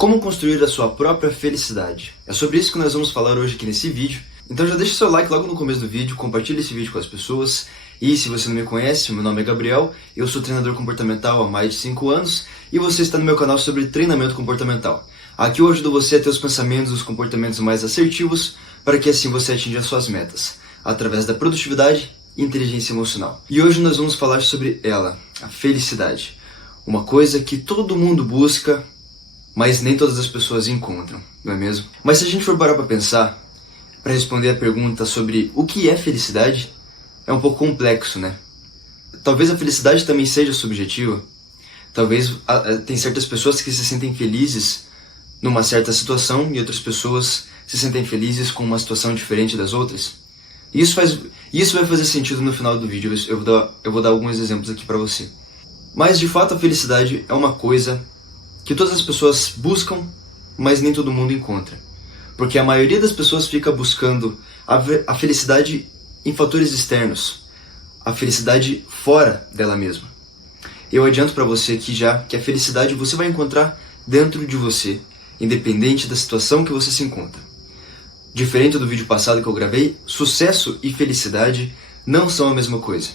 Como construir a sua própria felicidade? É sobre isso que nós vamos falar hoje aqui nesse vídeo. Então já deixa o seu like logo no começo do vídeo, compartilha esse vídeo com as pessoas. E se você não me conhece, meu nome é Gabriel, eu sou treinador comportamental há mais de 5 anos e você está no meu canal sobre treinamento comportamental. Aqui eu ajudo você a ter os pensamentos e os comportamentos mais assertivos para que assim você atinja suas metas, através da produtividade e inteligência emocional. E hoje nós vamos falar sobre ela, a felicidade. Uma coisa que todo mundo busca, mas nem todas as pessoas encontram, não é mesmo? Mas se a gente for parar para pensar, para responder a pergunta sobre o que é felicidade, é um pouco complexo, né? Talvez a felicidade também seja subjetiva. Talvez tem certas pessoas que se sentem felizes numa certa situação e outras pessoas se sentem felizes com uma situação diferente das outras. E isso vai fazer sentido no final do vídeo. Eu vou dar alguns exemplos aqui para você. Mas de fato a felicidade é uma coisa que todas as pessoas buscam, mas nem todo mundo encontra. Porque a maioria das pessoas fica buscando a felicidade em fatores externos, a felicidade fora dela mesma. Eu adianto para você aqui já que a felicidade você vai encontrar dentro de você, independente da situação que você se encontra. Diferente do vídeo passado que eu gravei, sucesso e felicidade não são a mesma coisa.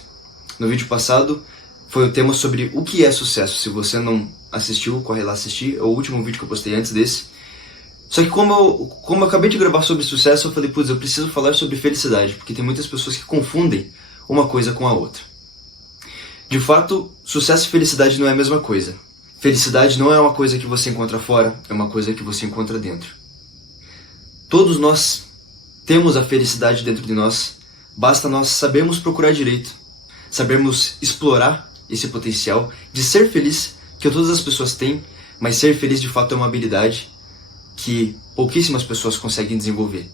No vídeo passado foi o tema sobre o que é sucesso. Se você não assistiu, corre lá assistir, é o último vídeo que eu postei antes desse. Só que como eu acabei de gravar sobre sucesso, eu falei, putz, eu preciso falar sobre felicidade, porque tem muitas pessoas que confundem uma coisa com a outra. De fato, sucesso e felicidade não é a mesma coisa. Felicidade não é uma coisa que você encontra fora, é uma coisa que você encontra dentro. Todos nós temos a felicidade dentro de nós, basta nós sabermos procurar direito, sabermos explorar esse potencial de ser feliz, que todas as pessoas têm, mas ser feliz de fato é uma habilidade que pouquíssimas pessoas conseguem desenvolver.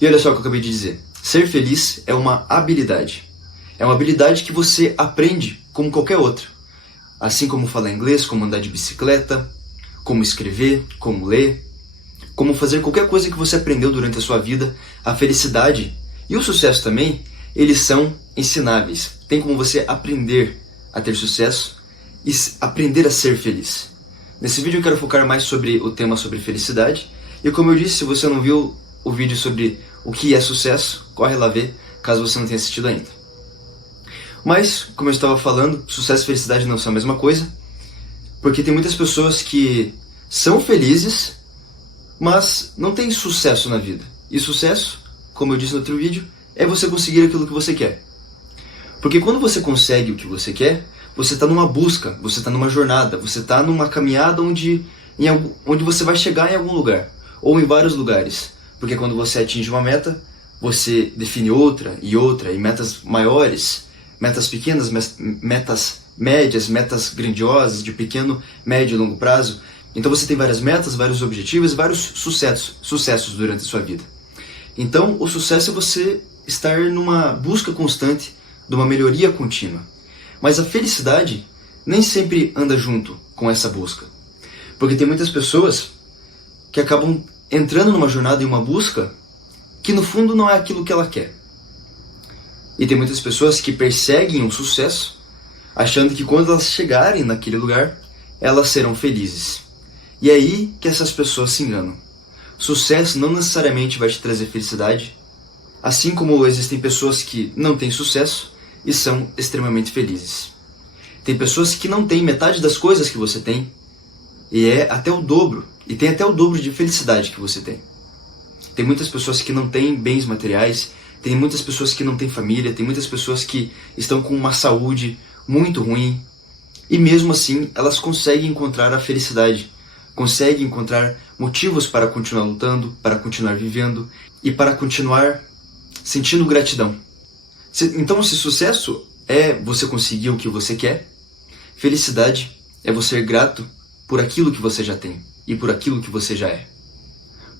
E olha só o que eu acabei de dizer. Ser feliz é uma habilidade. É uma habilidade que você aprende como qualquer outra. Assim como falar inglês, como andar de bicicleta, como escrever, como ler, como fazer qualquer coisa que você aprendeu durante a sua vida, a felicidade e o sucesso também, eles são ensináveis. Tem como você aprender a ter sucesso e aprender a ser feliz. Nesse vídeo eu quero focar mais sobre o tema sobre felicidade. E como eu disse, se você não viu o vídeo sobre o que é sucesso, corre lá ver, caso você não tenha assistido ainda. Mas, como eu estava falando, sucesso e felicidade não são a mesma coisa, porque tem muitas pessoas que são felizes, mas não têm sucesso na vida. E sucesso, como eu disse no outro vídeo, é você conseguir aquilo que você quer. Porque quando você consegue o que você quer, você está numa busca, você está numa jornada, você está numa caminhada onde você vai chegar em algum lugar, ou em vários lugares. Porque quando você atinge uma meta, você define outra, e metas maiores, metas pequenas, metas médias, metas grandiosas, de pequeno, médio e longo prazo. Então você tem várias metas, vários objetivos, vários sucessos durante a sua vida. Então o sucesso é você estar numa busca constante de uma melhoria contínua. Mas a felicidade nem sempre anda junto com essa busca. Porque tem muitas pessoas que acabam entrando numa jornada e uma busca que no fundo não é aquilo que ela quer. E tem muitas pessoas que perseguem o sucesso, achando que quando elas chegarem naquele lugar, elas serão felizes. E é aí que essas pessoas se enganam. Sucesso não necessariamente vai te trazer felicidade, assim como existem pessoas que não têm sucesso e são extremamente felizes. Tem pessoas que não têm metade das coisas que você tem, e é até o dobro, e tem até o dobro de felicidade que você tem. Tem muitas pessoas que não têm bens materiais, tem muitas pessoas que não têm família, tem muitas pessoas que estão com uma saúde muito ruim, e mesmo assim elas conseguem encontrar a felicidade, conseguem encontrar motivos para continuar lutando, para continuar vivendo e para continuar sentindo gratidão. Então, se sucesso é você conseguir o que você quer, felicidade é você ser grato por aquilo que você já tem e por aquilo que você já é.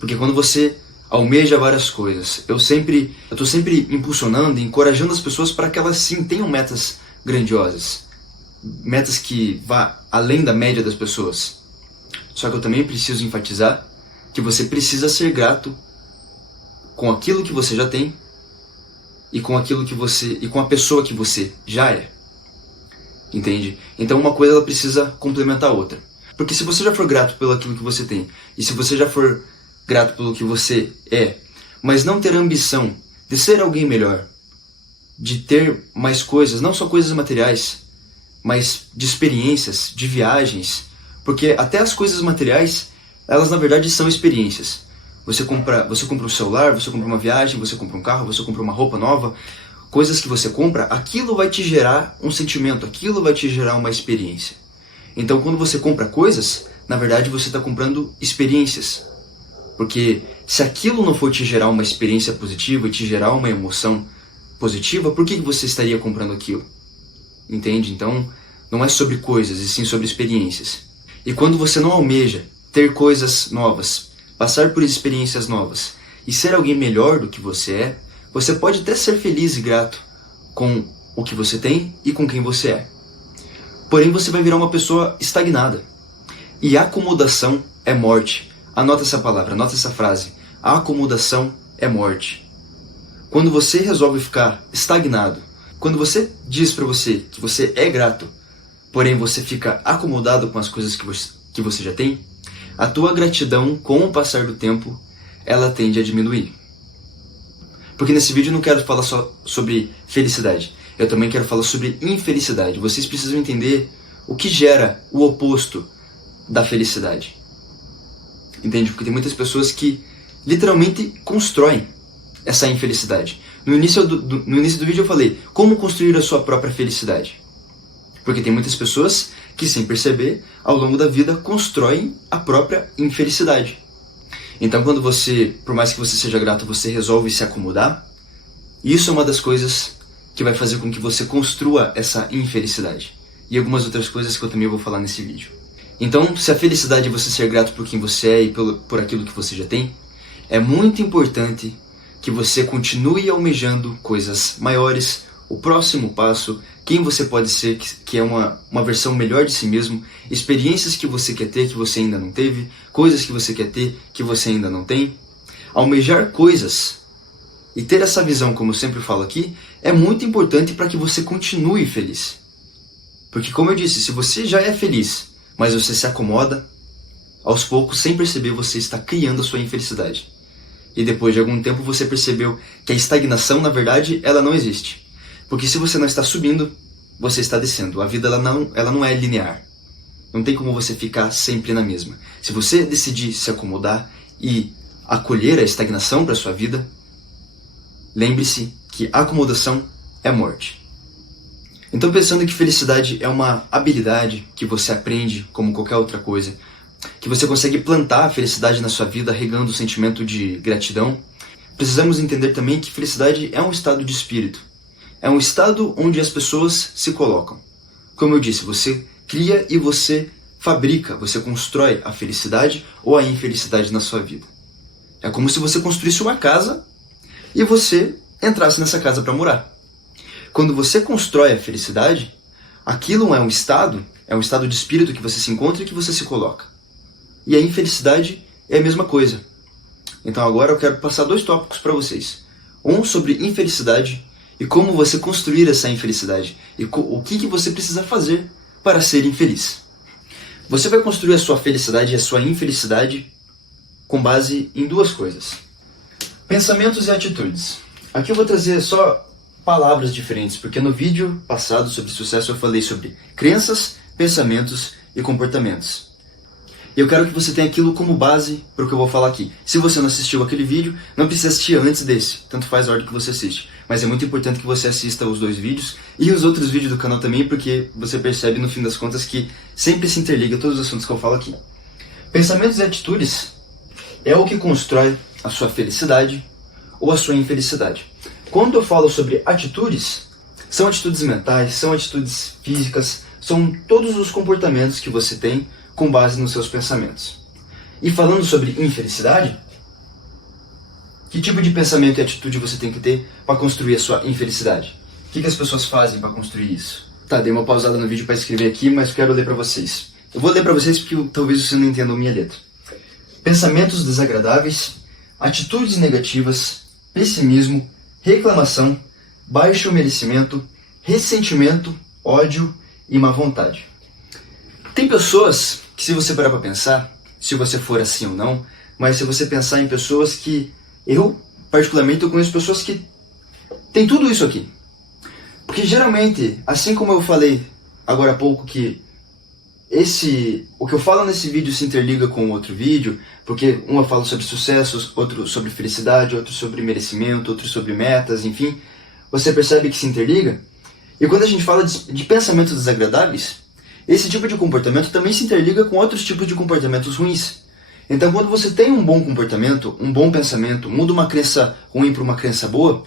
Porque quando você almeja várias coisas, eu estou sempre impulsionando e encorajando as pessoas para que elas sim tenham metas grandiosas, metas que vá além da média das pessoas. Só que eu também preciso enfatizar que você precisa ser grato com aquilo que você já tem e com a pessoa que você já é. Entende? Então uma coisa ela precisa complementar a outra. Porque se você já for grato pelo aquilo que você tem, e se você já for grato pelo que você é, mas não ter a ambição de ser alguém melhor, de ter mais coisas, não só coisas materiais, mas de experiências, de viagens, porque até as coisas materiais, elas na verdade são experiências. Você compra um celular, você compra uma viagem, você compra um carro, você compra uma roupa nova, coisas que você compra, aquilo vai te gerar um sentimento, aquilo vai te gerar uma experiência. Então quando você compra coisas, na verdade você está comprando experiências. Porque se aquilo não for te gerar uma experiência positiva, te gerar uma emoção positiva, por que você estaria comprando aquilo? Entende? Então, não é sobre coisas, e sim sobre experiências. E quando você não almeja ter coisas novas, passar por experiências novas e ser alguém melhor do que você é, você pode até ser feliz e grato com o que você tem e com quem você é. Porém, você vai virar uma pessoa estagnada. E acomodação é morte. Anota essa palavra, anota essa frase. A acomodação é morte. Quando você resolve ficar estagnado, quando você diz para você que você é grato, porém você fica acomodado com as coisas que você já tem, a tua gratidão, com o passar do tempo, ela tende a diminuir. Porque nesse vídeo eu não quero falar só sobre felicidade, eu também quero falar sobre infelicidade. Vocês precisam entender o que gera o oposto da felicidade. Entende? Porque tem muitas pessoas que literalmente constroem essa infelicidade. No início do vídeo eu falei como construir a sua própria felicidade. Porque tem muitas pessoas que, sem perceber, ao longo da vida constroem a própria infelicidade. Então quando você, por mais que você seja grato, você resolve se acomodar, isso é uma das coisas que vai fazer com que você construa essa infelicidade. E algumas outras coisas que eu também vou falar nesse vídeo. Então, se a felicidade é você ser grato por quem você é e por aquilo que você já tem, é muito importante que você continue almejando coisas maiores, o próximo passo, quem você pode ser, que é uma versão melhor de si mesmo, experiências que você quer ter que você ainda não teve, coisas que você quer ter que você ainda não tem. Almejar coisas e ter essa visão, como eu sempre falo aqui, é muito importante para que você continue feliz. Porque, como eu disse, se você já é feliz, mas você se acomoda, aos poucos, sem perceber, você está criando a sua infelicidade. E depois de algum tempo você percebeu que a estagnação, na verdade, ela não existe. Porque se você não está subindo, você está descendo. A vida ela não é linear. Não tem como você ficar sempre na mesma. Se você decidir se acomodar e acolher a estagnação para a sua vida, lembre-se que a acomodação é morte. Então, pensando que felicidade é uma habilidade que você aprende como qualquer outra coisa, que você consegue plantar a felicidade na sua vida regando o sentimento de gratidão, precisamos entender também que felicidade é um estado de espírito. É um estado onde as pessoas se colocam. Como eu disse, você cria e você fabrica, você constrói a felicidade ou a infelicidade na sua vida. É como se você construísse uma casa e você entrasse nessa casa para morar. Quando você constrói a felicidade, aquilo é um estado de espírito que você se encontra e que você se coloca. E a infelicidade é a mesma coisa. Então agora eu quero passar 2 tópicos para vocês. Um sobre infelicidade e como você construir essa infelicidade. E o que você precisa fazer para ser infeliz. Você vai construir a sua felicidade e a sua infelicidade com base em 2 coisas. Pensamentos e atitudes. Aqui eu vou trazer só palavras diferentes, porque no vídeo passado sobre sucesso eu falei sobre crenças, pensamentos e comportamentos. E eu quero que você tenha aquilo como base para o que eu vou falar aqui. Se você não assistiu aquele vídeo, não precisa assistir antes desse, tanto faz a ordem que você assiste. Mas é muito importante que você assista os 2 vídeos e os outros vídeos do canal também, porque você percebe no fim das contas que sempre se interliga todos os assuntos que eu falo aqui. Pensamentos e atitudes é o que constrói a sua felicidade ou a sua infelicidade. Quando eu falo sobre atitudes, são atitudes mentais, são atitudes físicas, são todos os comportamentos que você tem com base nos seus pensamentos. E falando sobre infelicidade, que tipo de pensamento e atitude você tem que ter para construir a sua infelicidade? O que as pessoas fazem para construir isso? Tá, dei uma pausada no vídeo para escrever aqui, mas quero ler para vocês. Eu vou ler para vocês porque talvez você não entenda a minha letra. Pensamentos desagradáveis, atitudes negativas, pessimismo, reclamação, baixo merecimento, ressentimento, ódio e má vontade. Tem pessoas que se você parar para pensar, se você for assim ou não, mas se você pensar em pessoas que eu, particularmente, eu conheço pessoas que têm tudo isso aqui. Porque geralmente, assim como eu falei agora há pouco que o que eu falo nesse vídeo se interliga com outro vídeo, porque um eu falo sobre sucessos, outro sobre felicidade, outro sobre merecimento, outro sobre metas, enfim, você percebe que se interliga. E quando a gente fala de pensamentos desagradáveis, esse tipo de comportamento também se interliga com outros tipos de comportamentos ruins. Então, quando você tem um bom comportamento, um bom pensamento, muda uma crença ruim para uma crença boa,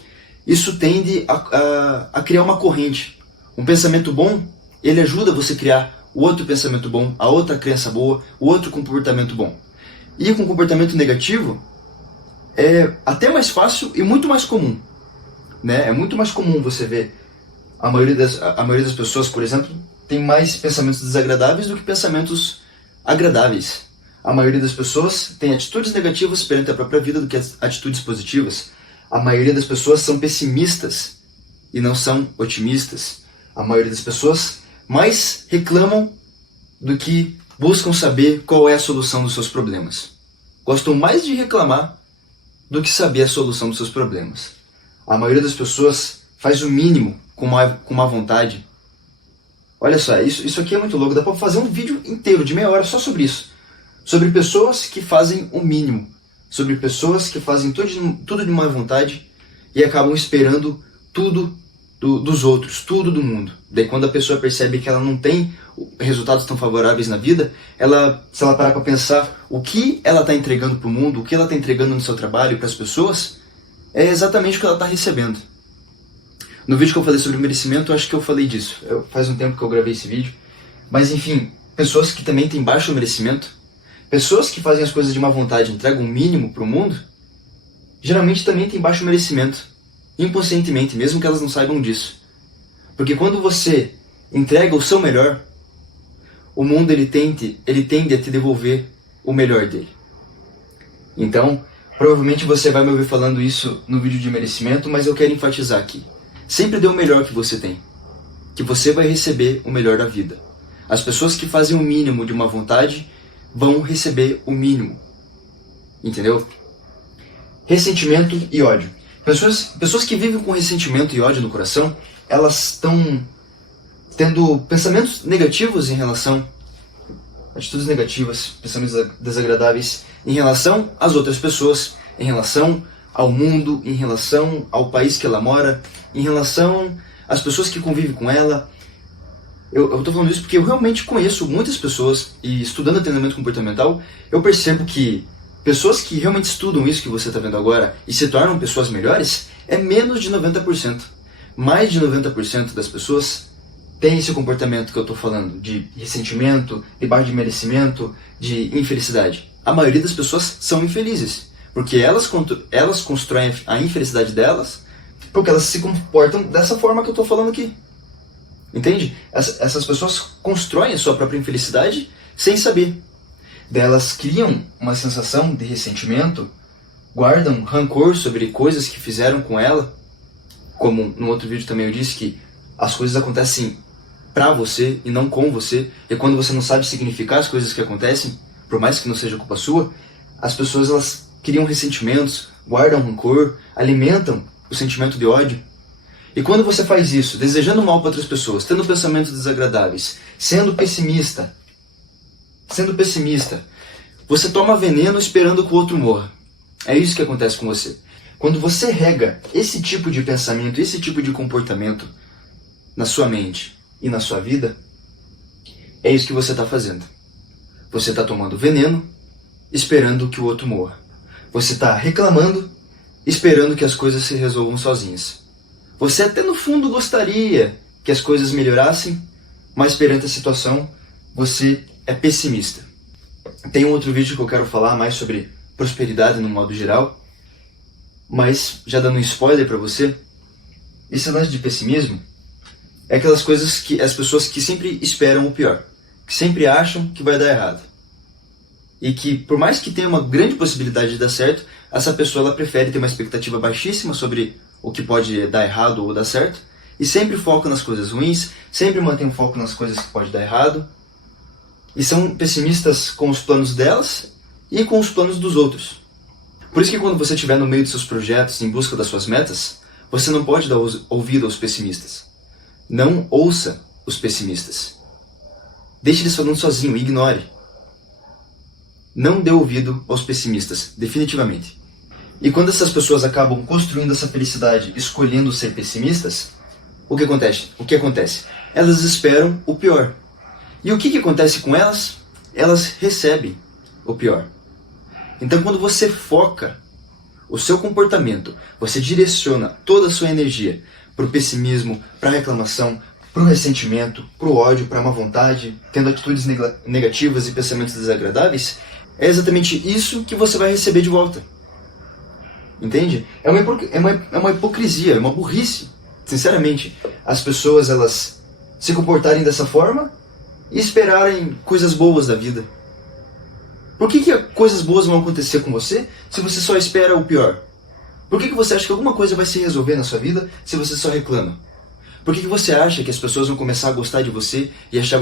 isso tende a criar uma corrente. Um pensamento bom, ele ajuda você a criar o outro pensamento bom, a outra crença boa, o outro comportamento bom. E com comportamento negativo, é até mais fácil e muito mais comum. Né? É muito mais comum você ver a maioria das pessoas, por exemplo, tem mais pensamentos desagradáveis do que pensamentos agradáveis. A maioria das pessoas tem atitudes negativas perante a própria vida do que atitudes positivas. A maioria das pessoas são pessimistas e não são otimistas. A maioria das pessoas mais reclamam do que buscam saber qual é a solução dos seus problemas. Gostam mais de reclamar do que saber a solução dos seus problemas. A maioria das pessoas faz o mínimo com má vontade. Olha só, isso aqui é muito louco. Dá pra fazer um vídeo inteiro de meia hora só sobre isso. Sobre pessoas que fazem o mínimo. Sobre pessoas que fazem tudo de má vontade e acabam esperando tudo dos outros, tudo do mundo. Daí quando a pessoa percebe que ela não tem resultados tão favoráveis na vida, se ela parar para pensar o que ela está entregando para o mundo, o que ela está entregando no seu trabalho para as pessoas, é exatamente o que ela está recebendo. No vídeo que eu falei sobre merecimento, eu acho que eu falei disso. Faz um tempo que eu gravei esse vídeo. Mas enfim, pessoas que também têm baixo merecimento, pessoas que fazem as coisas de má vontade e entregam o mínimo para o mundo, geralmente também têm baixo merecimento. Inconscientemente, mesmo que elas não saibam disso. Porque quando você entrega o seu melhor, o mundo ele tende a te devolver o melhor dele. Então, provavelmente você vai me ouvir falando isso no vídeo de merecimento, mas eu quero enfatizar aqui. Sempre dê o melhor que você tem, que você vai receber o melhor da vida. As pessoas que fazem o mínimo de uma vontade vão receber o mínimo. Entendeu? Ressentimento e ódio. Pessoas que vivem com ressentimento e ódio no coração, elas estão tendo pensamentos negativos em relação, atitudes negativas, pensamentos desagradáveis em relação às outras pessoas, em relação ao mundo, em relação ao país que ela mora, em relação às pessoas que convivem com ela. Eu estou falando isso porque eu realmente conheço muitas pessoas e estudando treinamento comportamental, eu percebo que pessoas que realmente estudam isso que você está vendo agora e se tornam pessoas melhores, é menos de 90%. Mais de 90% das pessoas têm esse comportamento que eu estou falando, de ressentimento, de baixo de merecimento, de infelicidade. A maioria das pessoas são infelizes, porque elas constroem a infelicidade delas, porque elas se comportam dessa forma que eu estou falando aqui. Entende? Essas pessoas constroem a sua própria infelicidade sem saber. Elas criam uma sensação de ressentimento, guardam rancor sobre coisas que fizeram com ela, como no outro vídeo também eu disse que as coisas acontecem pra você e não com você, e quando você não sabe significar as coisas que acontecem, por mais que não seja culpa sua, as pessoas elas criam ressentimentos, guardam rancor, alimentam o sentimento de ódio. E quando você faz isso, desejando mal para outras pessoas, tendo pensamentos desagradáveis, sendo pessimista, você toma veneno esperando que o outro morra. É isso que acontece com você. Quando você rega esse tipo de pensamento, esse tipo de comportamento na sua mente e na sua vida, é isso que você está fazendo. Você está tomando veneno esperando que o outro morra. Você está reclamando esperando que as coisas se resolvam sozinhas. Você até no fundo gostaria que as coisas melhorassem, mas perante a situação, você é pessimista. Tem um outro vídeo que eu quero falar mais sobre prosperidade no modo geral, mas já dando um spoiler para você, esse lance de pessimismo é aquelas coisas que as pessoas que sempre esperam o pior, que sempre acham que vai dar errado. E que por mais que tenha uma grande possibilidade de dar certo, essa pessoa ela prefere ter uma expectativa baixíssima sobre o que pode dar errado ou dar certo, e sempre foca nas coisas ruins, sempre mantém o foco nas coisas que pode dar errado, E são pessimistas com os planos delas e com os planos dos outros. Por isso que quando você estiver no meio dos seus projetos, em busca das suas metas, você não pode dar ouvido aos pessimistas. Não ouça os pessimistas. Deixe eles falando sozinho, ignore. Não dê ouvido aos pessimistas, definitivamente. E quando essas pessoas acabam construindo essa felicidade, escolhendo ser pessimistas, o que acontece? Elas esperam o pior. E o que acontece com elas? Elas recebem o pior. Então quando você foca o seu comportamento, você direciona toda a sua energia para o pessimismo, para a reclamação, para o ressentimento, para o ódio, para a má vontade, tendo atitudes negativas e pensamentos desagradáveis, é exatamente isso que você vai receber de volta. Entende? É uma hipocrisia, é uma burrice. Sinceramente, as pessoas elas se comportarem dessa forma e esperarem coisas boas da vida. Por que coisas boas vão acontecer com você se você só espera o pior? Por que você acha que alguma coisa vai se resolver na sua vida se você só reclama? Por que você acha que as pessoas vão começar a gostar de você e achar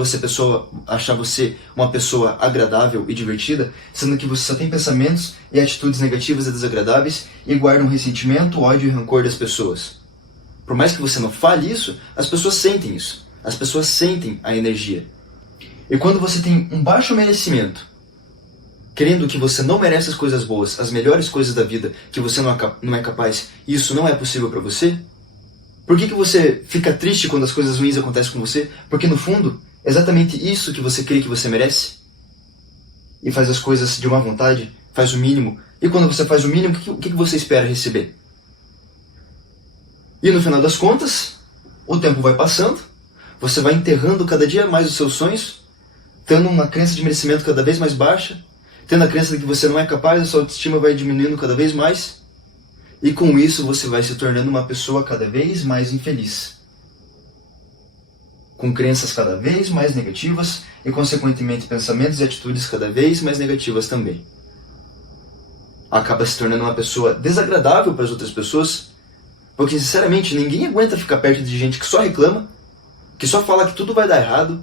você uma pessoa agradável e divertida, sendo que você só tem pensamentos e atitudes negativas e desagradáveis e guarda um ressentimento, ódio e rancor das pessoas? Por mais que você não fale isso, as pessoas sentem isso. As pessoas sentem a energia. E quando você tem um baixo merecimento, crendo que você não merece as coisas boas, as melhores coisas da vida, que você não é capaz e isso não é possível para você, por que você fica triste quando as coisas ruins acontecem com você? Porque no fundo, é exatamente isso que você crê que você merece. E faz as coisas de má vontade, faz o mínimo. E quando você faz o mínimo, o que você espera receber? E no final das contas, o tempo vai passando, você vai enterrando cada dia mais os seus sonhos, tendo uma crença de merecimento cada vez mais baixa, tendo a crença de que você não é capaz, a sua autoestima vai diminuindo cada vez mais, e com isso você vai se tornando uma pessoa cada vez mais infeliz. Com crenças cada vez mais negativas e, consequentemente, pensamentos e atitudes cada vez mais negativas também. Acaba se tornando uma pessoa desagradável para as outras pessoas, porque, sinceramente, ninguém aguenta ficar perto de gente que só reclama, que só fala que tudo vai dar errado,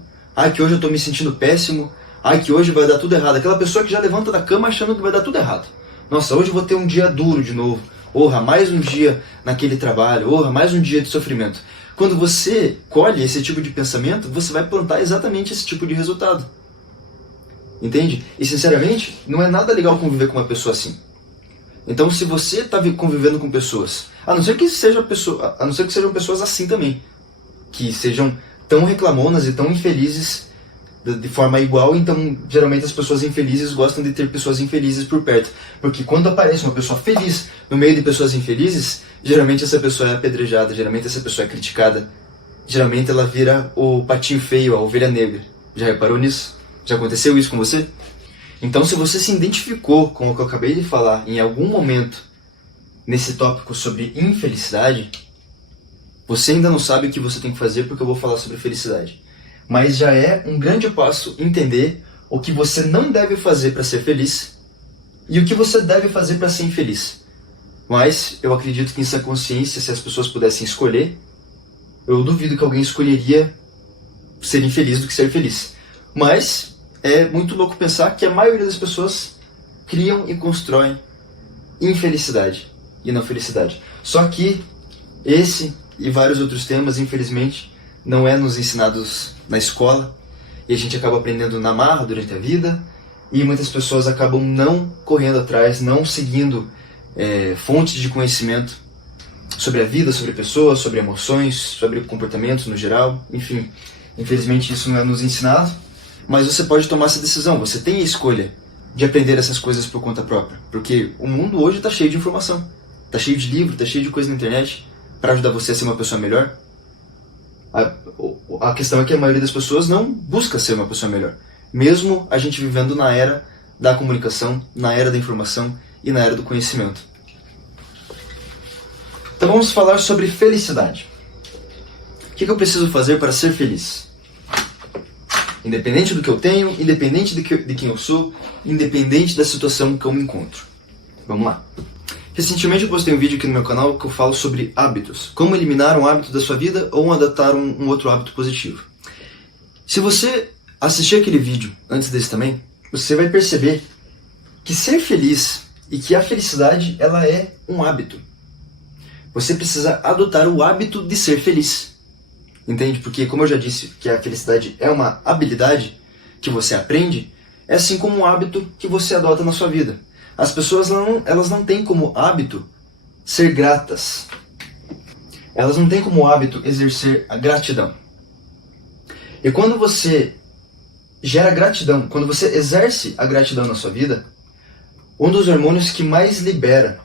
que hoje eu estou me sentindo péssimo, que hoje vai dar tudo errado. Aquela pessoa que já levanta da cama achando que vai dar tudo errado. Nossa, hoje eu vou ter um dia duro de novo. Mais um dia naquele trabalho. Mais um dia de sofrimento. Quando você colhe esse tipo de pensamento, você vai plantar exatamente esse tipo de resultado. Entende? E sinceramente, não é nada legal conviver com uma pessoa assim. Então, se você está convivendo com pessoas, a não ser que sejam pessoas assim também, que sejam tão reclamonas e tão infelizes de forma igual, então geralmente as pessoas infelizes gostam de ter pessoas infelizes por perto, porque quando aparece uma pessoa feliz no meio de pessoas infelizes, geralmente essa pessoa é apedrejada, geralmente essa pessoa é criticada, geralmente ela vira o patinho feio, a ovelha negra. Já reparou nisso? Já aconteceu isso com você? Então, se você se identificou com o que eu acabei de falar em algum momento nesse tópico sobre infelicidade, você ainda não sabe o que você tem que fazer, porque eu vou falar sobre felicidade. Mas já é um grande passo entender o que você não deve fazer para ser feliz e o que você deve fazer para ser infeliz. Mas eu acredito que em sua consciência, se as pessoas pudessem escolher, eu duvido que alguém escolheria ser infeliz do que ser feliz. Mas é muito louco pensar que a maioria das pessoas criam e constroem infelicidade e não felicidade. Só que esse e vários outros temas, infelizmente, não é nos ensinados na escola, e a gente acaba aprendendo na marra durante a vida, e muitas pessoas acabam não correndo atrás, não seguindo fontes de conhecimento sobre a vida, sobre pessoas, sobre emoções, sobre comportamentos no geral, enfim. Infelizmente isso não é nos ensinado, mas você pode tomar essa decisão, você tem a escolha de aprender essas coisas por conta própria, porque o mundo hoje está cheio de informação, está cheio de livro, está cheio de coisa na internet para ajudar você a ser uma pessoa melhor. A questão é que a maioria das pessoas não busca ser uma pessoa melhor, mesmo a gente vivendo na era da comunicação, na era da informação e na era do conhecimento. Então vamos falar sobre felicidade. O que eu preciso fazer para ser feliz? Independente do que eu tenho, independente de quem eu sou, independente da situação que eu me encontro. Vamos lá. Recentemente eu postei um vídeo aqui no meu canal que eu falo sobre hábitos. Como eliminar um hábito da sua vida ou adotar um outro hábito positivo. Se você assistir aquele vídeo antes desse também, você vai perceber que ser feliz e que a felicidade ela é um hábito. Você precisa adotar o hábito de ser feliz. Entende? Porque, como eu já disse, que a felicidade é uma habilidade que você aprende, é assim como um hábito que você adota na sua vida. As pessoas elas não têm como hábito ser gratas. Elas não têm como hábito exercer a gratidão. E quando você gera gratidão, quando você exerce a gratidão na sua vida, um dos hormônios que mais libera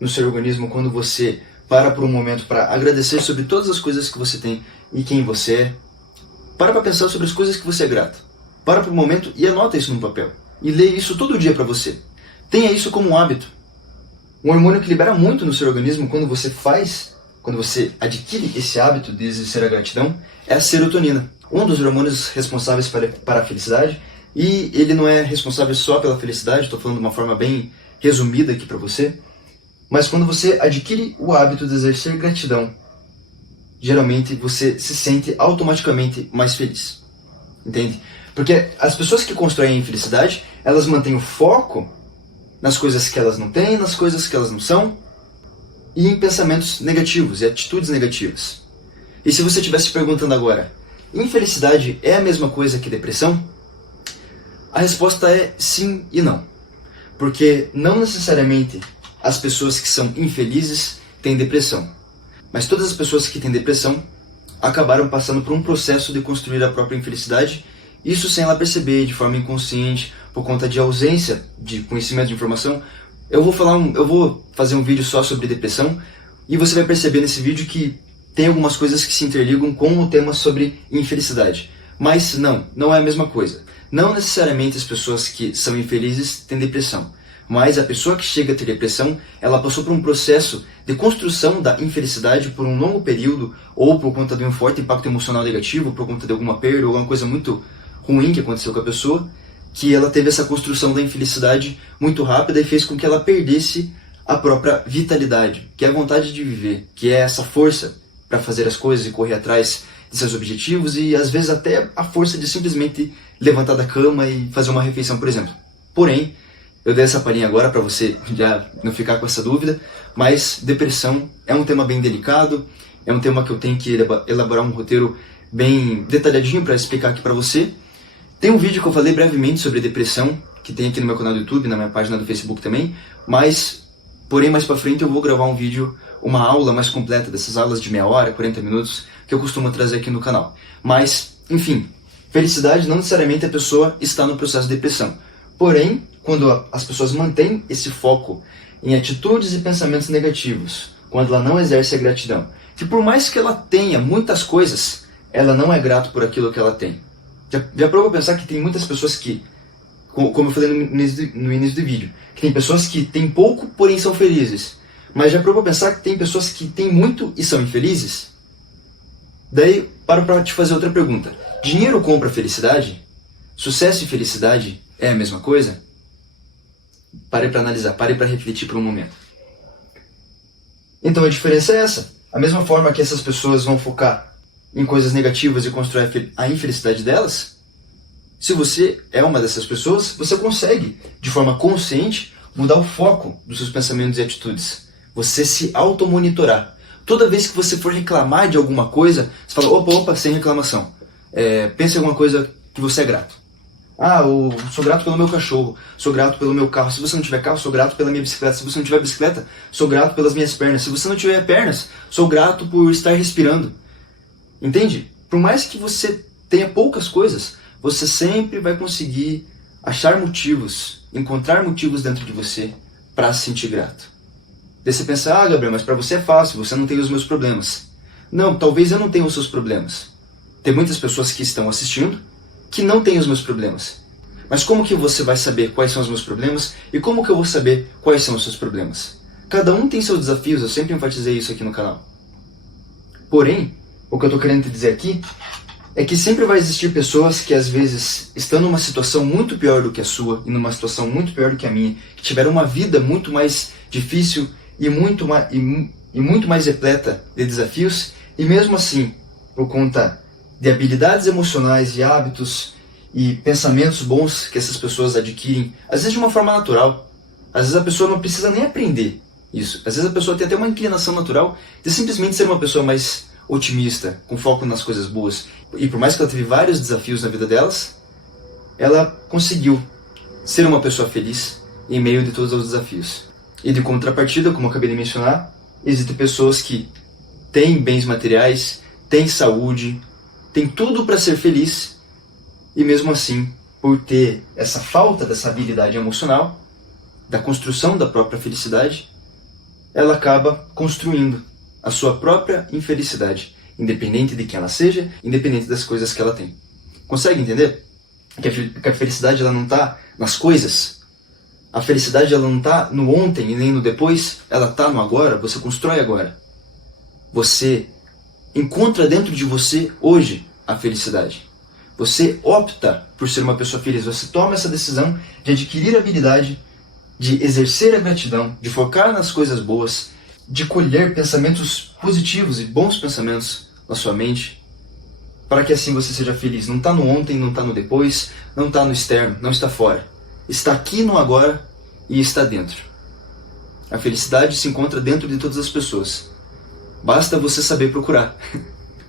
no seu organismo quando você para por um momento para agradecer sobre todas as coisas que você tem e quem você é, para pensar sobre as coisas que você é grato. Para por um momento e anota isso no papel. E lê isso todo dia para você. Tenha isso como um hábito. Um hormônio que libera muito no seu organismo quando você adquire esse hábito de exercer a gratidão, é a serotonina. Um dos hormônios responsáveis para a felicidade, e ele não é responsável só pela felicidade, estou falando de uma forma bem resumida aqui para você, mas quando você adquire o hábito de exercer gratidão, geralmente você se sente automaticamente mais feliz. Entende? Porque as pessoas que constroem a felicidade, elas mantêm o foco nas coisas que elas não têm, nas coisas que elas não são, e em pensamentos negativos e atitudes negativas. E se você estivesse se perguntando agora, infelicidade é a mesma coisa que depressão? A resposta é sim e não. Porque não necessariamente as pessoas que são infelizes têm depressão. Mas todas as pessoas que têm depressão acabaram passando por um processo de construir a própria infelicidade, isso sem ela perceber, de forma inconsciente, por conta de ausência de conhecimento de informação. Eu vou fazer um vídeo só sobre depressão, e você vai perceber nesse vídeo que tem algumas coisas que se interligam com o tema sobre infelicidade. Mas não é a mesma coisa. Não necessariamente as pessoas que são infelizes têm depressão. Mas a pessoa que chega a ter depressão, ela passou por um processo de construção da infelicidade por um longo período, ou por conta de um forte impacto emocional negativo, por conta de alguma perda, ou alguma coisa muito ruim que aconteceu com a pessoa, que ela teve essa construção da infelicidade muito rápida e fez com que ela perdesse a própria vitalidade, que é a vontade de viver, que é essa força para fazer as coisas e correr atrás de seus objetivos, e às vezes até a força de simplesmente levantar da cama e fazer uma refeição, por exemplo. Porém, eu dei essa palhinha agora para você já não ficar com essa dúvida, mas depressão é um tema bem delicado, é um tema que eu tenho que elaborar um roteiro bem detalhadinho para explicar aqui para você. Tem um vídeo que eu falei brevemente sobre depressão, que tem aqui no meu canal do YouTube, na minha página do Facebook também, porém mais para frente eu vou gravar um vídeo, uma aula mais completa dessas aulas de meia hora, 40 minutos, que eu costumo trazer aqui no canal. Mas, enfim, felicidade não necessariamente a pessoa está no processo de depressão. Porém, quando as pessoas mantêm esse foco em atitudes e pensamentos negativos, quando ela não exerce a gratidão, que por mais que ela tenha muitas coisas, ela não é grata por aquilo que ela tem. Já provou pensar que tem muitas pessoas que, como eu falei no início do vídeo, que tem pessoas que têm pouco, porém são felizes. Mas já provou pensar que tem pessoas que têm muito e são infelizes? Daí, paro para te fazer outra pergunta. Dinheiro compra felicidade? Sucesso e felicidade é a mesma coisa? Pare para analisar, pare para refletir por um momento. Então a diferença é essa. A mesma forma que essas pessoas vão focar em coisas negativas e constrói a infelicidade delas, se você é uma dessas pessoas, você consegue, de forma consciente, mudar o foco dos seus pensamentos e atitudes. Você se automonitorar. Toda vez que você for reclamar de alguma coisa, você fala, opa, sem reclamação. Pense em alguma coisa que você é grato. Eu sou grato pelo meu cachorro, sou grato pelo meu carro. Se você não tiver carro, sou grato pela minha bicicleta. Se você não tiver bicicleta, sou grato pelas minhas pernas. Se você não tiver pernas, sou grato por estar respirando. Entende? Por mais que você tenha poucas coisas, você sempre vai conseguir achar motivos, encontrar motivos dentro de você para se sentir grato. Daí você pensa, Gabriel, mas para você é fácil, você não tem os meus problemas. Não, talvez eu não tenha os seus problemas. Tem muitas pessoas que estão assistindo que não têm os meus problemas. Mas como que você vai saber quais são os meus problemas e como que eu vou saber quais são os seus problemas? Cada um tem seus desafios, eu sempre enfatizei isso aqui no canal. Porém, o que eu estou querendo te dizer aqui é que sempre vai existir pessoas que às vezes estão numa situação muito pior do que a sua e numa situação muito pior do que a minha, que tiveram uma vida muito mais difícil e muito mais repleta de desafios, e mesmo assim, por conta de habilidades emocionais e hábitos e pensamentos bons que essas pessoas adquirem, às vezes de uma forma natural. Às vezes a pessoa não precisa nem aprender isso. Às vezes a pessoa tem até uma inclinação natural de simplesmente ser uma pessoa mais otimista, com foco nas coisas boas. E por mais que ela teve vários desafios na vida delas, ela conseguiu ser uma pessoa feliz em meio de todos os desafios. E de contrapartida, como eu acabei de mencionar, existem pessoas que têm bens materiais, têm saúde, têm tudo para ser feliz, e mesmo assim, por ter essa falta dessa habilidade emocional, da construção da própria felicidade, ela acaba construindo a sua própria infelicidade, independente de quem ela seja, independente das coisas que ela tem. Consegue entender? Que a felicidade ela não está nas coisas. A felicidade ela não está no ontem e nem no depois, ela está no agora, você constrói agora. Você encontra dentro de você hoje a felicidade. Você opta por ser uma pessoa feliz, você toma essa decisão de adquirir a habilidade, de exercer a gratidão, de focar nas coisas boas, de colher pensamentos positivos e bons pensamentos na sua mente, para que assim você seja feliz. Não está no ontem, não está no depois, não está no externo, não está fora. Está aqui no agora e está dentro. A felicidade se encontra dentro de todas as pessoas. Basta você saber procurar.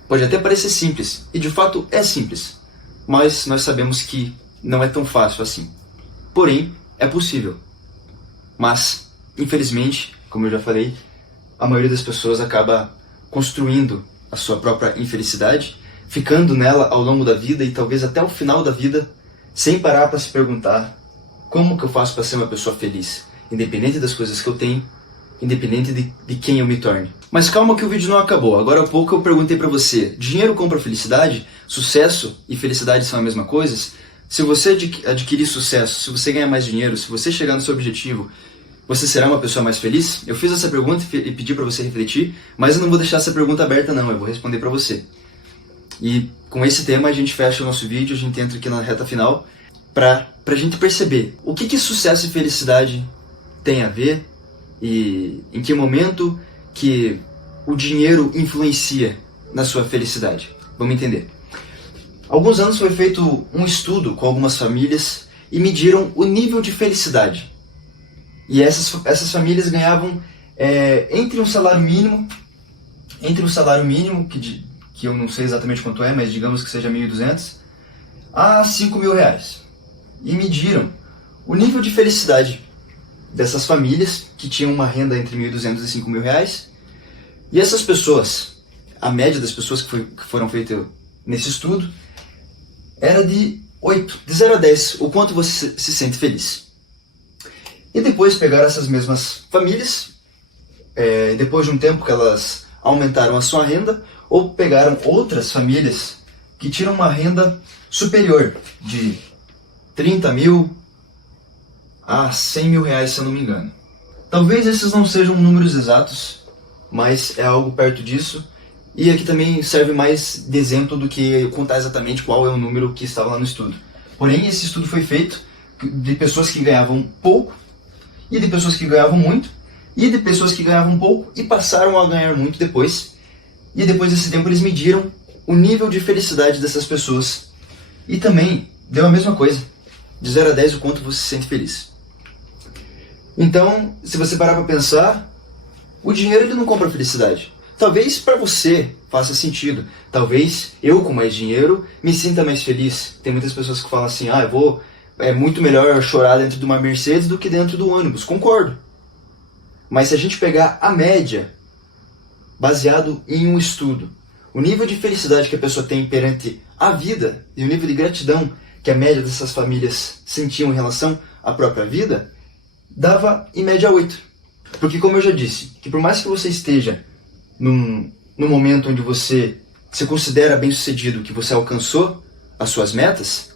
Pode até parecer simples, e de fato é simples, mas nós sabemos que não é tão fácil assim. Porém, é possível. Mas, infelizmente, como eu já falei, a maioria das pessoas acaba construindo a sua própria infelicidade, ficando nela ao longo da vida e talvez até o final da vida, sem parar para se perguntar como que eu faço para ser uma pessoa feliz, independente das coisas que eu tenho, independente de quem eu me torne. Mas calma que o vídeo não acabou. Agora há pouco eu perguntei para você, dinheiro compra felicidade? Sucesso e felicidade são a mesma coisa? Se você adquirir sucesso, se você ganhar mais dinheiro, se você chegar no seu objetivo, você será uma pessoa mais feliz? Eu fiz essa pergunta e pedi para você refletir, mas eu não vou deixar essa pergunta aberta não, eu vou responder para você. E com esse tema a gente fecha o nosso vídeo, a gente entra aqui na reta final para a gente perceber o que sucesso e felicidade tem a ver e em que momento que o dinheiro influencia na sua felicidade. Vamos entender. Há alguns anos foi feito um estudo com algumas famílias e mediram o nível de felicidade. E essas famílias ganhavam entre um salário mínimo, que eu não sei exatamente quanto é, mas digamos que seja 1.200, a 5.000 reais. E mediram o nível de felicidade dessas famílias que tinham uma renda entre 1.200 e 5.000 reais. E essas pessoas, a média das pessoas que foram feitas nesse estudo, era de 8, de 0 a 10, o quanto você se sente feliz. E depois pegaram essas mesmas famílias, depois de um tempo que elas aumentaram a sua renda, ou pegaram outras famílias que tinham uma renda superior, de 30 mil a 100 mil reais, se eu não me engano. Talvez esses não sejam números exatos, mas é algo perto disso. E aqui também serve mais de exemplo do que contar exatamente qual é o número que estava lá no estudo. Porém, esse estudo foi feito de pessoas que ganhavam pouco, e de pessoas que ganhavam muito, e de pessoas que ganhavam pouco e passaram a ganhar muito depois. E depois desse tempo eles mediram o nível de felicidade dessas pessoas. E também deu a mesma coisa, de 0 a 10 o quanto você se sente feliz. Então, se você parar para pensar, o dinheiro ele não compra felicidade. Talvez para você faça sentido. Talvez eu com mais dinheiro me sinta mais feliz. Tem muitas pessoas que falam assim, é muito melhor chorar dentro de uma Mercedes do que dentro do ônibus. Concordo. Mas se a gente pegar a média, baseado em um estudo, o nível de felicidade que a pessoa tem perante a vida e o nível de gratidão que a média dessas famílias sentiam em relação à própria vida, dava em média 8. Porque como eu já disse, que por mais que você esteja num momento onde você se considera bem-sucedido, que você alcançou as suas metas,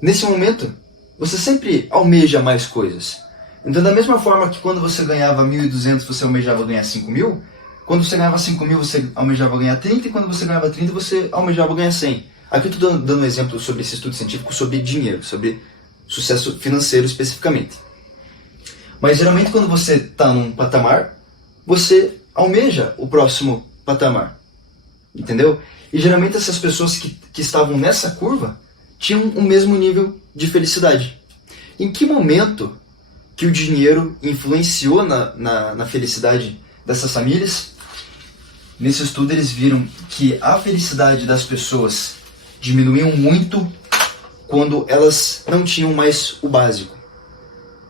nesse momento você sempre almeja mais coisas. Então da mesma forma que quando você ganhava 1.200 você almejava ganhar 5.000, quando você ganhava 5.000 você almejava ganhar 30, e quando você ganhava 30 você almejava ganhar 100. Aqui eu estou dando um exemplo sobre esse estudo científico sobre dinheiro, sobre sucesso financeiro especificamente. Mas geralmente quando você está num patamar, você almeja o próximo patamar. Entendeu? E geralmente essas pessoas que estavam nessa curva, tinham o mesmo nível de felicidade. Em que momento que o dinheiro influenciou na felicidade dessas famílias? Nesse estudo eles viram que a felicidade das pessoas diminuiu muito quando elas não tinham mais o básico.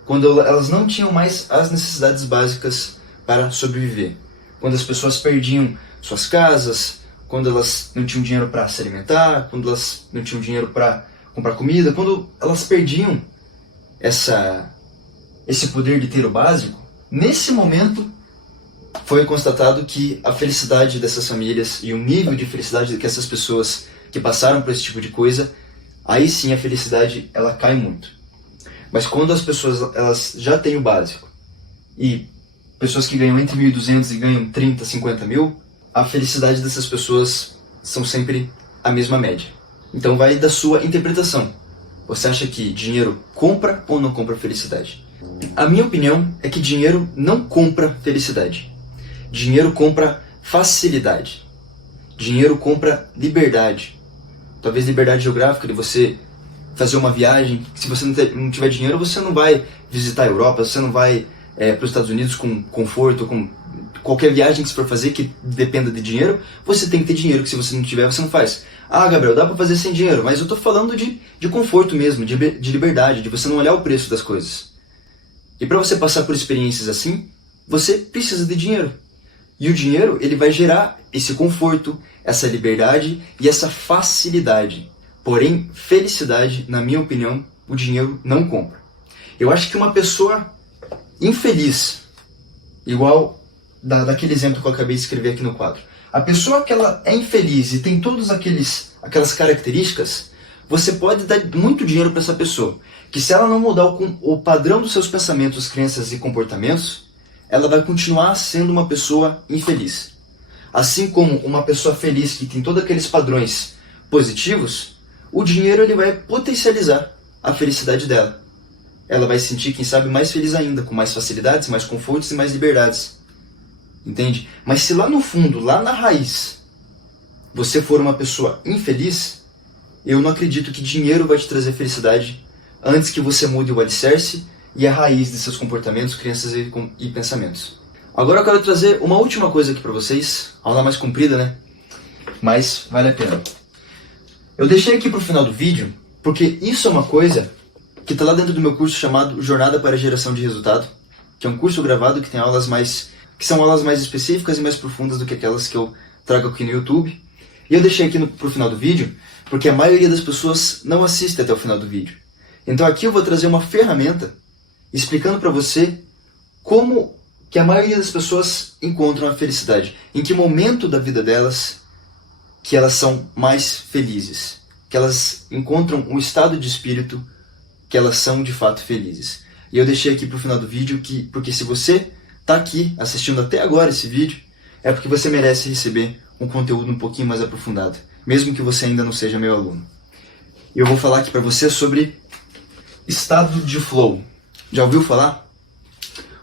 Quando elas não tinham mais as necessidades básicas para sobreviver. Quando as pessoas perdiam suas casas, quando elas não tinham dinheiro para se alimentar, quando elas não tinham dinheiro para comprar comida, quando elas perdiam esse poder de ter o básico, nesse momento foi constatado que a felicidade dessas famílias e o nível de felicidade que essas pessoas que passaram por esse tipo de coisa, aí sim a felicidade ela cai muito. Mas quando as pessoas elas já têm o básico, e pessoas que ganham entre 1.200 e ganham 30, 50 mil, a felicidade dessas pessoas são sempre a mesma média. Então vai da sua interpretação. Você acha que dinheiro compra ou não compra felicidade? A minha opinião é que dinheiro não compra felicidade. Dinheiro compra facilidade. Dinheiro compra liberdade. Talvez liberdade geográfica de você fazer uma viagem. Se você não tiver dinheiro, você não vai visitar a Europa, você não vai para os Estados Unidos com conforto, com qualquer viagem que você for fazer que dependa de dinheiro, você tem que ter dinheiro, que se você não tiver, você não faz. Ah, Gabriel, dá para fazer sem dinheiro, mas eu estou falando de conforto mesmo, de liberdade, de você não olhar o preço das coisas. E para você passar por experiências assim, você precisa de dinheiro. E o dinheiro, ele vai gerar esse conforto, essa liberdade e essa facilidade. Porém, felicidade, na minha opinião, o dinheiro não compra. Eu acho que uma pessoa infeliz, igual daquele exemplo que eu acabei de escrever aqui no quadro, a pessoa que ela é infeliz e tem todas aquelas características, você pode dar muito dinheiro para essa pessoa, que se ela não mudar o padrão dos seus pensamentos, crenças e comportamentos, ela vai continuar sendo uma pessoa infeliz. Assim como uma pessoa feliz que tem todos aqueles padrões positivos, o dinheiro ele vai potencializar a felicidade dela. Ela vai se sentir, quem sabe, mais feliz ainda, com mais facilidades, mais confortos e mais liberdades. Entende? Mas se lá no fundo, lá na raiz, você for uma pessoa infeliz, eu não acredito que dinheiro vai te trazer felicidade antes que você mude o alicerce e a raiz de seus comportamentos, crenças e pensamentos. Agora eu quero trazer uma última coisa aqui para vocês, aula mais comprida, né? Mas vale a pena. Eu deixei aqui para o final do vídeo, porque isso é uma coisa que está lá dentro do meu curso chamado Jornada para a Geração de Resultado, que é um curso gravado que tem que são aulas mais específicas e mais profundas do que aquelas que eu trago aqui no YouTube. E eu deixei aqui para o final do vídeo, porque a maioria das pessoas não assiste até o final do vídeo. Então aqui eu vou trazer uma ferramenta explicando para você como que a maioria das pessoas encontram a felicidade, em que momento da vida delas que elas são mais felizes, que elas encontram um estado de espírito que elas são de fato felizes. E eu deixei aqui para o final do vídeo porque se você está aqui assistindo até agora esse vídeo, é porque você merece receber um conteúdo um pouquinho mais aprofundado, mesmo que você ainda não seja meu aluno. E eu vou falar aqui para você sobre estado de flow. Já ouviu falar?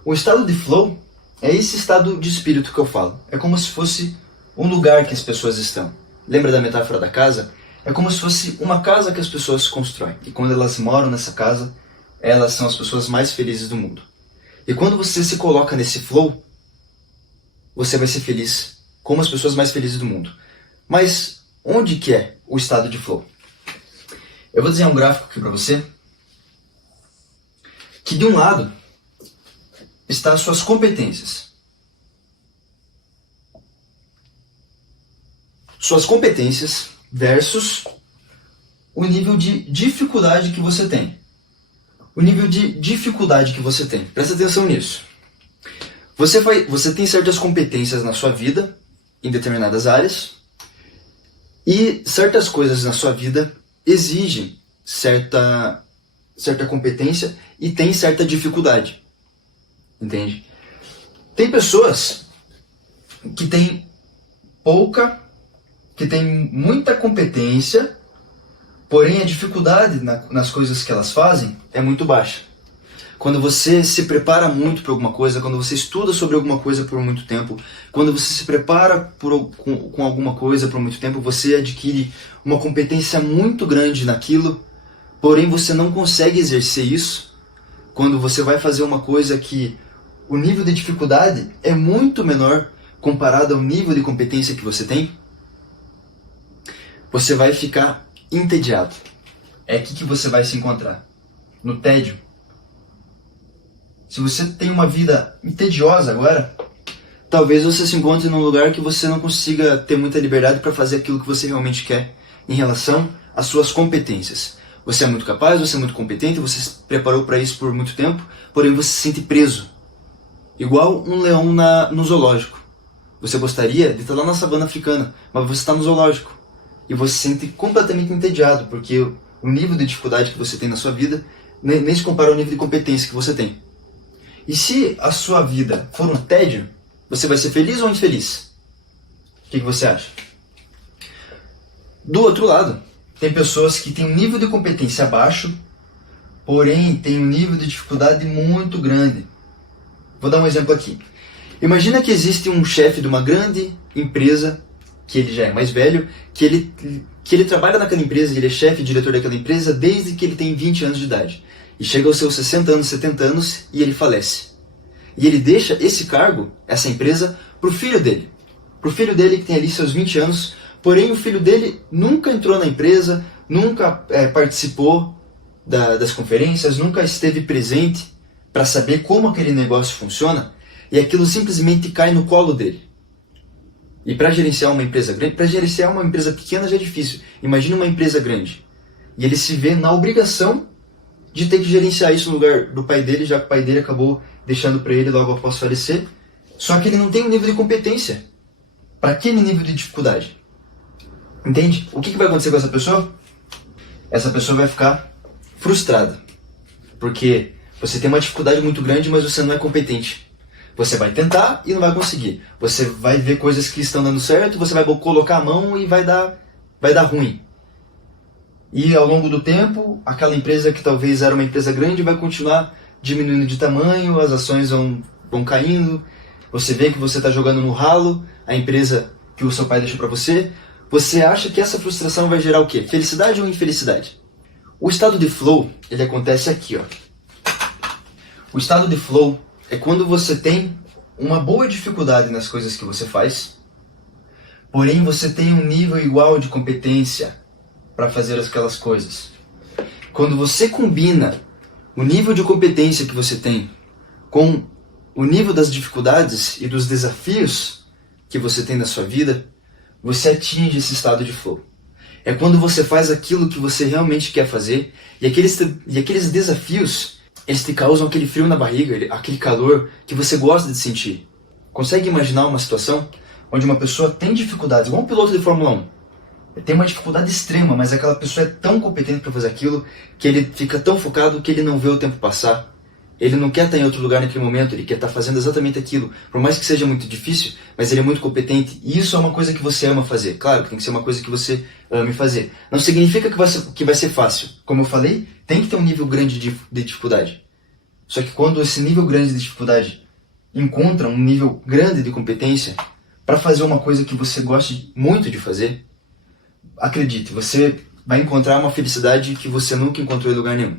O estado de flow é esse estado de espírito que eu falo. É como se fosse um lugar que as pessoas estão. Lembra da metáfora da casa? É como se fosse uma casa que as pessoas constroem. E quando elas moram nessa casa, elas são as pessoas mais felizes do mundo. E quando você se coloca nesse flow, você vai ser feliz como as pessoas mais felizes do mundo. Mas onde que é o estado de flow? Eu vou desenhar um gráfico aqui para você, que de um lado está as suas competências. Suas competências versus o nível de dificuldade que você tem. O nível de dificuldade que você tem. Presta atenção nisso. Você tem certas competências na sua vida, em determinadas áreas, e certas coisas na sua vida exigem certa competência e tem certa dificuldade. Entende? Tem pessoas que têm muita competência, porém a dificuldade nas coisas que elas fazem é muito baixa. quando você se prepara muito para alguma coisa, quando você estuda sobre alguma coisa por muito tempo, quando você se prepara com alguma coisa por muito tempo, você adquire uma competência muito grande naquilo, porém você não consegue exercer isso quando você vai fazer uma coisa que o nível de dificuldade é muito menor comparado ao nível de competência que você tem. Você vai ficar entediado. É aqui que você vai se encontrar, no tédio. Se você tem uma vida entediosa agora, talvez você se encontre num lugar que você não consiga ter muita liberdade para fazer aquilo que você realmente quer em relação às suas competências. Você é muito capaz, você é muito competente, você se preparou para isso por muito tempo, porém você se sente preso. Igual um leão no zoológico. Você gostaria de estar lá na savana africana, mas você está no zoológico. E você se sente completamente entediado, porque o nível de dificuldade que você tem na sua vida nem se compara ao nível de competência que você tem. E se a sua vida for um tédio, você vai ser feliz ou infeliz? O que você acha? Do outro lado, tem pessoas que têm um nível de competência baixo, porém têm um nível de dificuldade muito grande. Vou dar um exemplo aqui. Imagina que existe um chefe de uma grande empresa, que ele já é mais velho, que ele trabalha naquela empresa, ele é chefe e diretor daquela empresa desde que ele tem 20 anos de idade. E chega aos seus 60 anos, 70 anos e ele falece. E ele deixa esse cargo, essa empresa, para o filho dele. Para o filho dele que tem ali seus 20 anos, porém o filho dele nunca entrou na empresa, nunca participou das conferências, nunca esteve presente para saber como aquele negócio funciona, e aquilo simplesmente cai no colo dele. E para gerenciar uma empresa grande, para gerenciar uma empresa pequena já é difícil. Imagina uma empresa grande. E ele se vê na obrigação de ter que gerenciar isso no lugar do pai dele, já que o pai dele acabou deixando para ele logo após falecer. Só que ele não tem um nível de competência para aquele nível de dificuldade. Entende? O que vai acontecer com essa pessoa? Essa pessoa vai ficar frustrada. Porque você tem uma dificuldade muito grande, mas você não é competente. Você vai tentar e não vai conseguir. Você vai ver coisas que estão dando certo, você vai colocar a mão e vai dar ruim. E ao longo do tempo, aquela empresa que talvez era uma empresa grande vai continuar diminuindo de tamanho, as ações vão caindo, você vê que você está jogando no ralo a empresa que o seu pai deixou para você. Você acha que essa frustração vai gerar o quê? Felicidade ou infelicidade? O estado de flow, ele acontece aqui, ó. O estado de flow é quando você tem uma boa dificuldade nas coisas que você faz, porém você tem um nível igual de competência para fazer aquelas coisas. Quando você combina o nível de competência que você tem com o nível das dificuldades e dos desafios que você tem na sua vida, você atinge esse estado de flow. É quando você faz aquilo que você realmente quer fazer e aqueles desafios, eles te causam aquele frio na barriga, aquele calor que você gosta de sentir. Consegue imaginar uma situação onde uma pessoa tem dificuldades, igual um piloto de Fórmula 1, tem uma dificuldade extrema, mas aquela pessoa é tão competente para fazer aquilo que ele fica tão focado que ele não vê o tempo passar. Ele não quer estar em outro lugar naquele momento, ele quer estar fazendo exatamente aquilo. Por mais que seja muito difícil, mas ele é muito competente. E isso é uma coisa que você ama fazer. Claro que tem que ser uma coisa que você ame fazer. Não significa que vai ser fácil. Como eu falei, tem que ter um nível grande de dificuldade. Só que quando esse nível grande de dificuldade encontra um nível grande de competência para fazer uma coisa que você goste muito de fazer, acredite, você vai encontrar uma felicidade que você nunca encontrou em lugar nenhum.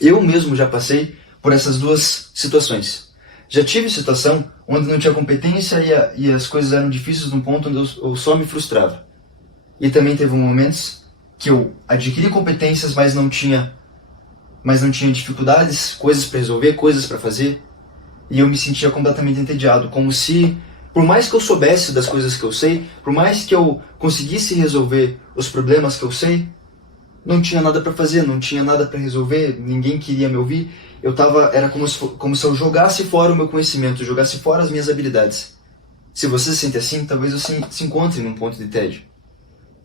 Eu mesmo já passei por essas duas situações. Já tive situação onde não tinha competência e as coisas eram difíceis num ponto onde eu só me frustrava. E também teve momentos que eu adquiri competências, mas não tinha dificuldades, coisas para resolver, coisas para fazer. E eu me sentia completamente entediado, como se, por mais que eu soubesse das coisas que eu sei, por mais que eu conseguisse resolver os problemas que eu sei, não tinha nada para fazer, não tinha nada para resolver, ninguém queria me ouvir. Era como se eu jogasse fora o meu conhecimento, jogasse fora as minhas habilidades. Se você se sente assim, talvez você se encontre num ponto de tédio.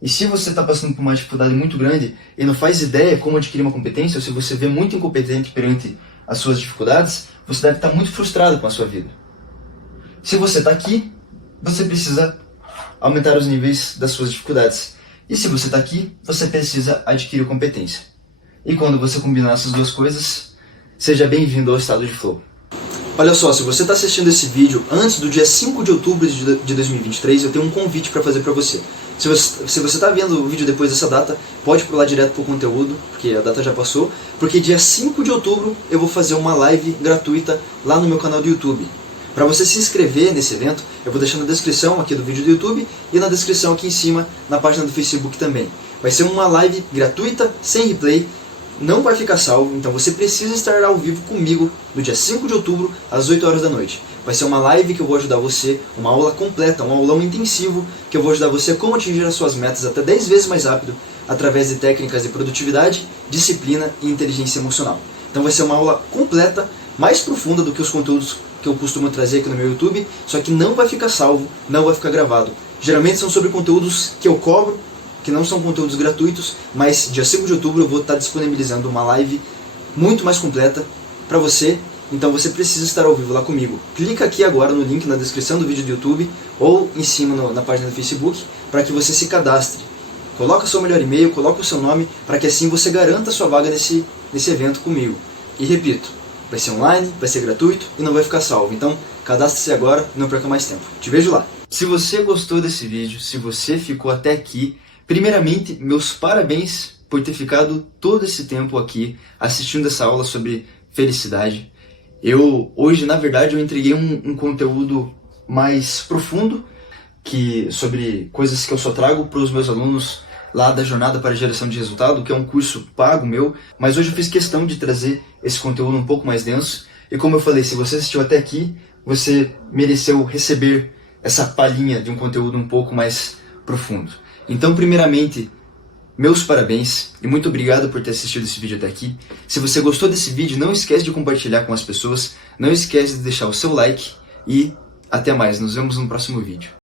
E se você está passando por uma dificuldade muito grande e não faz ideia como adquirir uma competência, ou se você vê muito incompetente perante as suas dificuldades, você deve estar muito frustrado com a sua vida. Se você está aqui, você precisa aumentar os níveis das suas dificuldades. E se você está aqui, você precisa adquirir competência. E quando você combinar essas duas coisas, Seja bem-vindo ao estado de flow. Olha só, se você está assistindo esse vídeo antes do dia 5 de outubro de 2023, eu tenho um convite para fazer para você. Se você está vendo o vídeo depois dessa data, pode pular direto para o conteúdo, porque a data já passou, porque dia 5 de outubro eu vou fazer uma live gratuita lá no meu canal do YouTube. Para você se inscrever nesse evento, eu vou deixar na descrição aqui do vídeo do YouTube e na descrição aqui em cima, na página do Facebook também. Vai ser uma live gratuita, sem replay, não vai ficar salvo, então você precisa estar ao vivo comigo no dia 5 de outubro, às 8 horas da noite. Vai ser uma live que eu vou ajudar você, uma aula completa, um aulão intensivo, que eu vou ajudar você a como atingir as suas metas até 10 vezes mais rápido, através de técnicas de produtividade, disciplina e inteligência emocional. Então vai ser uma aula completa, mais profunda do que os conteúdos que eu costumo trazer aqui no meu YouTube, só que não vai ficar salvo, não vai ficar gravado. Geralmente são sobre conteúdos que eu cobro, que não são conteúdos gratuitos, mas dia 5 de outubro eu vou estar disponibilizando uma live muito mais completa para você, então você precisa estar ao vivo lá comigo. Clica aqui agora no link na descrição do vídeo do YouTube ou em cima na página do Facebook para que você se cadastre. Coloca seu melhor e-mail, coloca o seu nome para que assim você garanta a sua vaga nesse evento comigo. E repito, vai ser online, vai ser gratuito e não vai ficar salvo. Então, cadastre-se agora e não perca mais tempo. Te vejo lá. Se você gostou desse vídeo, se você ficou até aqui, primeiramente, meus parabéns por ter ficado todo esse tempo aqui assistindo essa aula sobre felicidade. Hoje, na verdade, eu entreguei um conteúdo mais profundo sobre coisas que eu só trago para os meus alunos lá da Jornada para a Geração de Resultado, que é um curso pago meu, mas hoje eu fiz questão de trazer esse conteúdo um pouco mais denso. E como eu falei, se você assistiu até aqui, você mereceu receber essa palhinha de um conteúdo um pouco mais profundo. Então, primeiramente, meus parabéns e muito obrigado por ter assistido esse vídeo até aqui. Se você gostou desse vídeo, não esquece de compartilhar com as pessoas, não esquece de deixar o seu like e até mais, nos vemos no próximo vídeo.